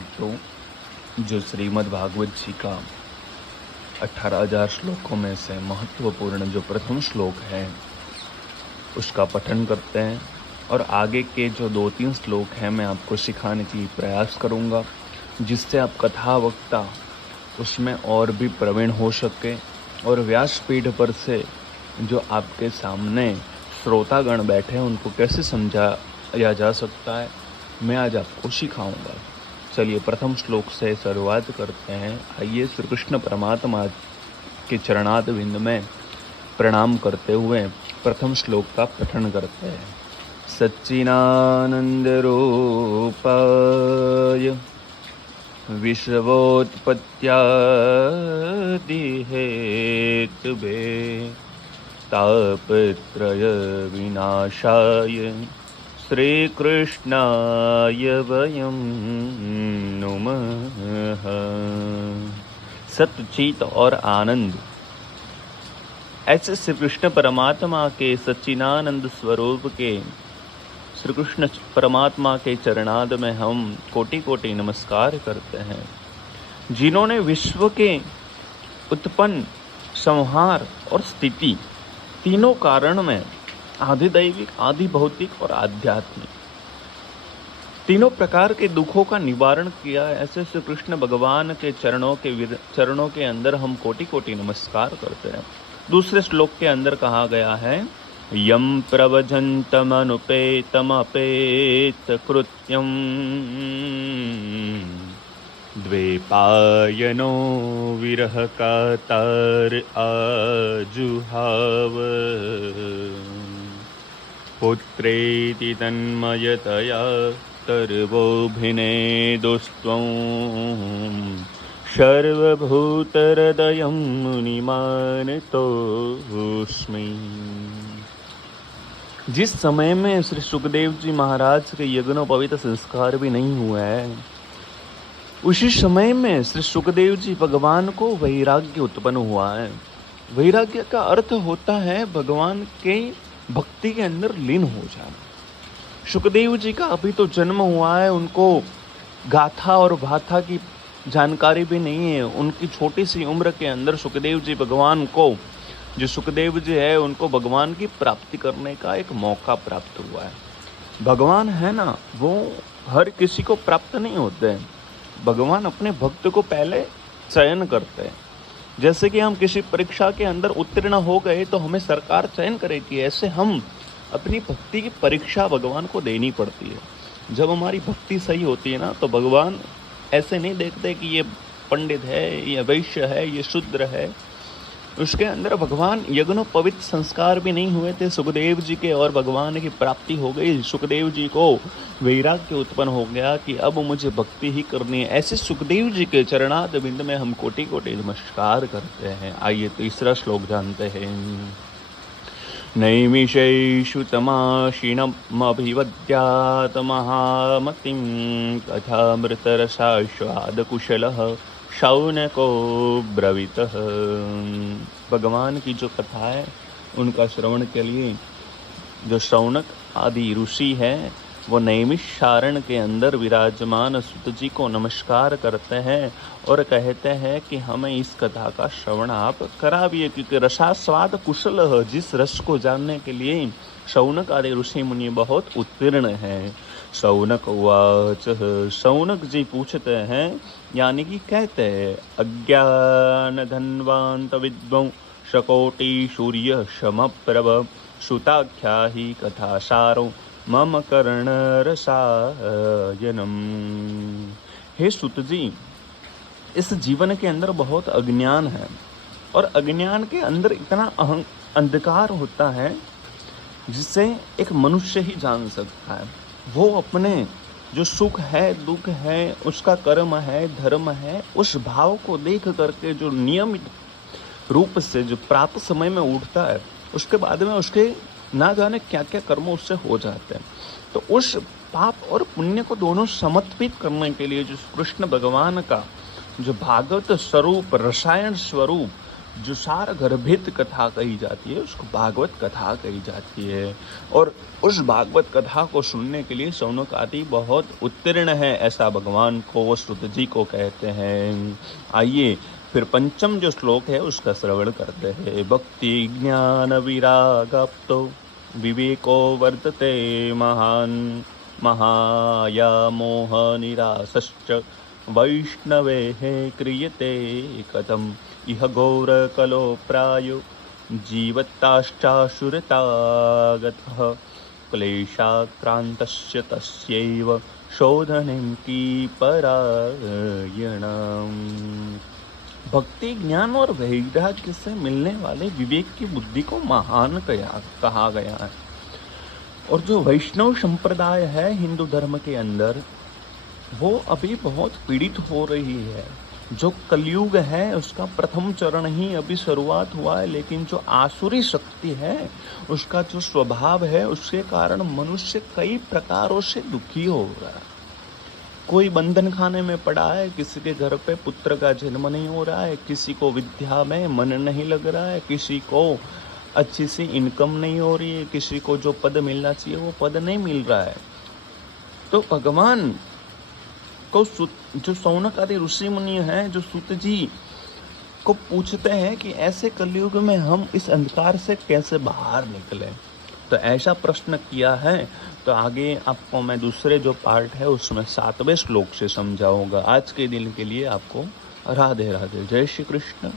भक्तों, जो श्रीमद् भागवत जी का 18,000 श्लोकों में से महत्वपूर्ण जो प्रथम श्लोक है उसका पठन करते हैं और आगे के जो 2-3 श्लोक हैं मैं आपको सिखाने की प्रयास करूंगा, जिससे आप कथा वक्ता उसमें और भी प्रवीण हो सके और व्यासपीठ पर से जो आपके सामने श्रोतागण बैठे हैं उनको कैसे समझाया जा सकता है, मैं आज आपको सिखाऊंगा। चलिए प्रथम श्लोक से शुरुआत करते हैं। आइए श्री कृष्ण परमात्मा के चरणाद बिंद में प्रणाम करते हुए प्रथम श्लोक का पठन करते हैं। सच्चिदानंद रूपाय विश्वोत्पत्त्यादि हेतुभे तापत्रय विनाशाय श्रीकृष्णाय वयं नुमः। सच्चित और आनंद, ऐसे श्री कृष्ण परमात्मा के सच्चिदानंद स्वरूप के श्री कृष्ण परमात्मा के चरणाद में हम कोटि कोटि नमस्कार करते हैं, जिन्होंने विश्व के उत्पन्न, संहार और स्थिति तीनों कारण में आदि दैविक, आदि भौतिक और आध्यात्मिक तीनों प्रकार के दुखों का निवारण किया। ऐसे श्री कृष्ण भगवान के चरणों के अंदर हम कोटि कोटि नमस्कार करते हैं। दूसरे श्लोक के अंदर कहा गया है, यम प्रवजन्तमनुपेतमपेत कृत्यम द्वैपायनो विरह कातर आजुहाव पुत्रेति तन्मयतया तर्वोऽभिनेदुस्त्वं सर्वभूतहृदयं मुनिमानतोऽस्मि। जिस समय में श्री सुखदेव जी महाराज के यज्ञोपवीत संस्कार भी नहीं हुआ है, उसी समय में श्री सुखदेव जी भगवान को वैराग्य उत्पन्न हुआ है। वैराग्य का अर्थ होता है भगवान के भक्ति के अंदर लीन हो जाना। सुखदेव जी का अभी तो जन्म हुआ है, उनको गाथा और भाथा की जानकारी भी नहीं है। उनकी छोटी सी उम्र के अंदर सुखदेव जी भगवान को, जो सुखदेव जी है उनको भगवान की प्राप्ति करने का एक मौका प्राप्त हुआ है। भगवान है ना, वो हर किसी को प्राप्त नहीं होते हैं। भगवान अपने भक्त को पहले चयन करते हैं। जैसे कि हम किसी परीक्षा के अंदर उत्तीर्ण हो गए तो हमें सरकार चयन करेगी, ऐसे हम अपनी भक्ति की परीक्षा भगवान को देनी पड़ती है। जब हमारी भक्ति सही होती है ना, तो भगवान ऐसे नहीं देखते कि ये पंडित है, ये वैश्य है, ये शूद्र है। उसके अंदर भगवान यज्ञोपवीत संस्कार भी नहीं हुए थे सुखदेव जी के, और भगवान की प्राप्ति हो गई। सुखदेव जी को वैराग्य उत्पन्न हो गया कि अब मुझे भक्ति ही करनी है। ऐसे सुखदेव जी के चरणाद बिंद में हम कोटि कोटि नमस्कार करते हैं। आइए तीसरा श्लोक जानते हैं। नैमिषेषु तमाशिनमभिवद्यात् महामतिं कथामृतरसास्वादकुशलः शौनको ब्रवीतः। भगवान की जो कथा है उनका श्रवण के लिए जो शौनक आदि ऋषि है वो नैमिषारण्य के अंदर विराजमान सुत जी को नमस्कार करते हैं और कहते हैं कि हमें इस कथा का श्रवण आप कराविए, क्योंकि रसास्वाद कुशल है। जिस रस को जानने के लिए शौनक आदि ऋषि मुनि बहुत उत्तीर्ण हैं। शौनक उवाच, शौनक जी पूछते हैं, यानी कि कहते हैं, अज्ञान धन्वांत विद्वं शकोटि सूर्य समप्रभ श्रुताख्या ही कथा सारो मम कर्ण रसायनम। हे सुत जी, इस जीवन के अंदर बहुत अज्ञान है और अज्ञान के अंदर इतना अंधकार होता है जिससे एक मनुष्य ही जान सकता है। वो अपने जो सुख है, दुख है, उसका कर्म है, धर्म है, उस भाव को देख करके जो नियमित रूप से जो प्रातः समय में उठता है, उसके बाद में उसके ना जाने क्या क्या कर्म उससे हो जाते हैं। तो उस पाप और पुण्य को दोनों समर्पित करने के लिए जो कृष्ण भगवान का जो भागवत स्वरूप, रसायन स्वरूप जो सार गर्भित कथा कही जाती है उसको भागवत कथा कही जाती है। और उस भागवत कथा को सुनने के लिए शौनक आदि बहुत उत्तीर्ण है, ऐसा भगवान को श्रुत जी को कहते हैं। आइए फिर पंचम जो श्लोक है उसका श्रवण करते हैं। भक्ति ज्ञान विरागाप्तो विवेको वर्तते महान, महाया मोह निरासश्च वैष्णवे क्रियते कथम। इह घोरकलो प्रायो जीवत्ताश्चाशुरतागतः क्लेशाक्रान्तस्य तस्यैव शोधनीं की परायणम्। भक्ति ज्ञान और वैराग्य से मिलने वाले विवेक की बुद्धि को महान कहा गया है। और जो वैष्णव संप्रदाय है हिंदू धर्म के अंदर, वो अभी बहुत पीड़ित हो रही है। जो कलयुग है उसका प्रथम चरण ही अभी शुरुआत हुआ है, लेकिन जो आसुरी शक्ति है उसका जो स्वभाव है उसके कारण मनुष्य कई प्रकारों से दुखी हो रहा है। कोई बंधन खाने में पड़ा है, किसी के घर पे पुत्र का जन्म नहीं हो रहा है, किसी को विद्या में मन नहीं लग रहा है, किसी को अच्छी सी इनकम नहीं हो रही है, किसी को जो पद मिलना चाहिए वो पद नहीं मिल रहा है। तो भगवान को जो शौनक आदि ऋषि मुनि हैं, जो सूत जी को पूछते हैं कि ऐसे कलयुग में हम इस अंधकार से कैसे बाहर निकलें, तो ऐसा प्रश्न किया है। तो आगे आपको मैं दूसरे जो पार्ट है उसमें 7वें श्लोक से समझाऊंगा। आज के दिन के लिए आपको राधे राधे, जय श्री कृष्ण।